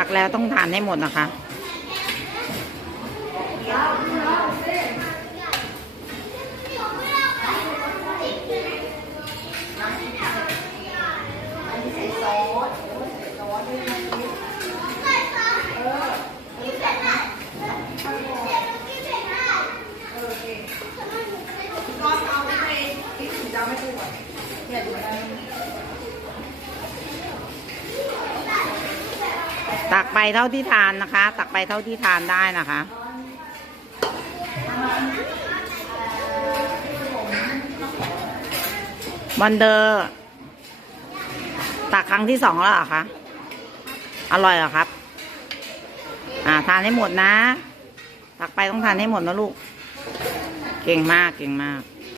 ักแล้วต้องทานให้หมดนะคะ ตักไปเท่าที่ทานนะคะ ตักไปเท่าที่ทานได้นะคะ วันเดอร์ตักครั้งที่สองแล้วเหรอคะ อร่อยเหรอครับ อ่าทานให้หมดนะ ตักไปต้องทานให้หมดนะลูก เก่งมากเก่งมาก